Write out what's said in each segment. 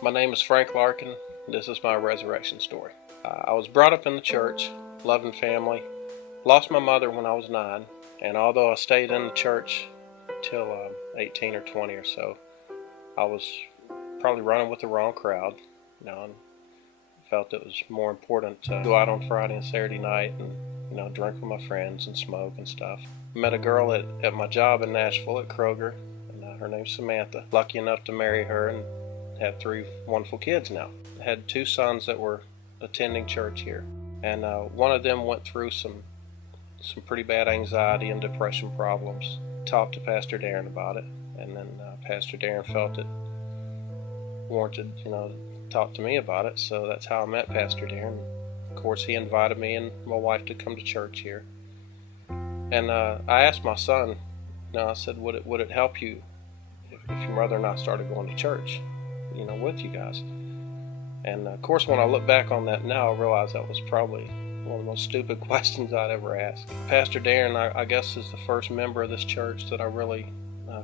My name is Frank Larkin. This is my resurrection story. I was brought up in the church, loving family. Lost my mother when I was 9, and although I stayed in the church till 18 or 20 or so, I was probably running with the wrong crowd. And felt it was more important to go out on Friday and Saturday night and drink with my friends and smoke and stuff. Met a girl at my job in Nashville at Kroger, and her name's Samantha. Lucky enough to marry her and have 3 wonderful kids now. I had 2 sons that were attending church here, and one of them went through some pretty bad anxiety and depression problems. Talked to Pastor Darren about it, and then Pastor Darren felt it warranted, to talk to me about it. So that's how I met Pastor Darren. Of course, he invited me and my wife to come to church here. And I asked my son, I said, would it help you if your mother and I started going to church, with you guys? And of course, when I look back on that now, I realize that was probably one of the most stupid questions I'd ever asked. Pastor Darren, I guess, is the first member of this church that I really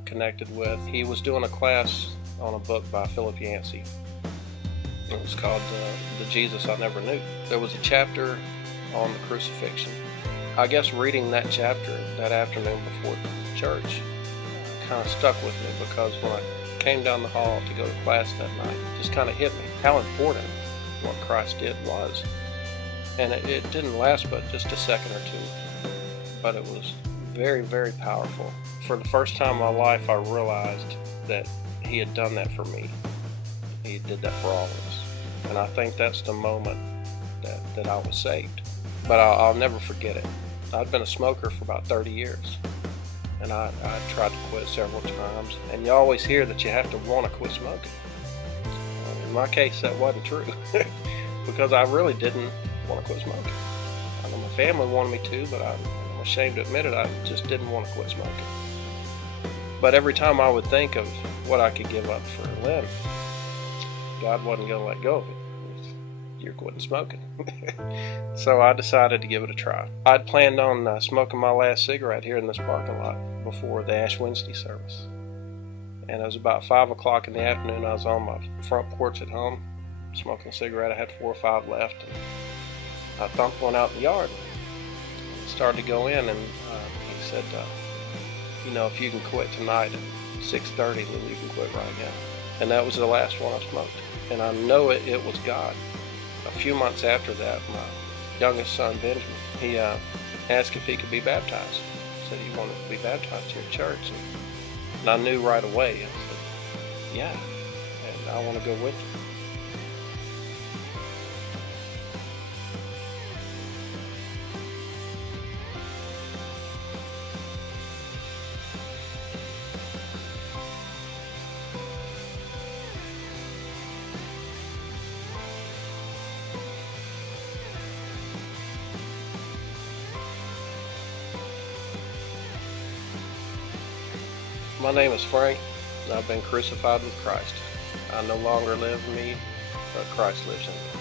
connected with. He was doing a class on a book by Philip Yancey. It was called The Jesus I Never Knew. There was a chapter on the crucifixion. I guess reading that chapter that afternoon before church kind of stuck with me, because when I came down the hall to go to class that night, it just kind of hit me how important what Christ did was. And it didn't last but just a second or two, but it was very, very powerful. For the first time in my life, I realized that he had done that for me. He did that for all of us. And I think that's the moment that I was saved. But I'll never forget it. I'd been a smoker for about 30 years. And I tried to quit several times. And you always hear that you have to want to quit smoking. In my case, that wasn't true. Because I really didn't want to quit smoking. I know my family wanted me to, but I'm ashamed to admit it, I just didn't want to quit smoking. But every time I would think of what I could give up for Lynn, God wasn't going to let go of it. You're quitting smoking. So I decided to give it a try. I'd planned on smoking my last cigarette here in this parking lot before the Ash Wednesday service. And it was about 5 o'clock in the afternoon. I was on my front porch at home smoking a cigarette. I had 4 or 5 left, and I thumped one out in the yard. Started to go in, and he said, if you can quit tonight at 6:30, then you can quit right now. And that was the last one I smoked. And I know it was God. A few months after that, my youngest son, Benjamin, he asked if he could be baptized. He said he wanted to be baptized here at church. And I knew right away. I said, yeah, and I want to go with you. My name is Frank, and I've been crucified with Christ. I no longer live in me, but Christ lives in me.